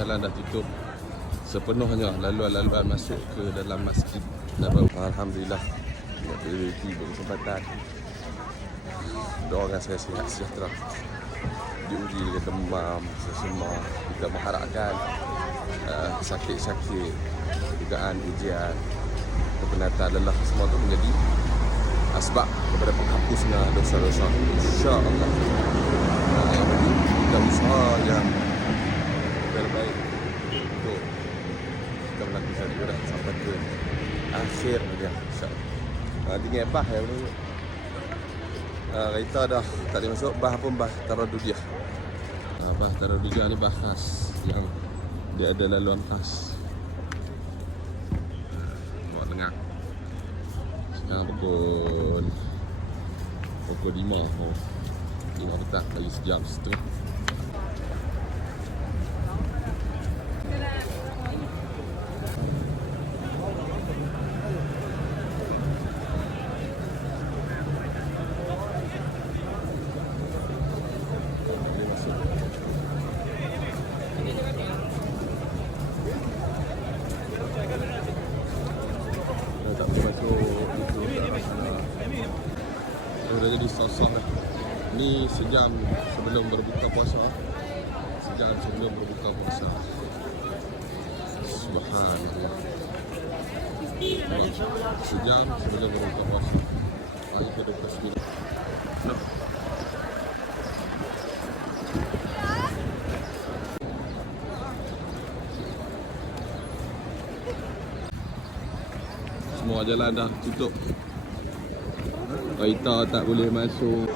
jalan dah tutup sepenuhnya, laluan masuk ke dalam Masjid Nabawi. Alhamdulillah, rezeki berkesempatan. Doakan saya sihat sejahtera, diuji dengan demam, sesama. Kita mengharapkan sakit-sakit, dugaan ujian, kepenatan, lelah, semua itu menjadi asbab kepada penghapusnya dosa-dosa, insya-Allah. Kita usaha yang terbaik untuk kita melakukan ibadah sampai ke akhir dia, insya-Allah. Tinggal bah ya bro. Kereta dah tak boleh masuk. Bah pun bah Taradudiyah. Bah Taradudiyah ni bah khas yang dia ada laluan khas. Bawa tengah. Sekarang pukul 5 petang, lagi sejam setengah. Tak boleh masuk itu ke arah sana. Dah jadi sosok dah. Ni sejam sebelum berbuka puasa. Sejam sebelum berbuka puasa. Subhanallah. Sejam sebelum berbuka puasa. Hari ke-29. No. Semua jalan dah tutup. Kereta tak boleh masuk.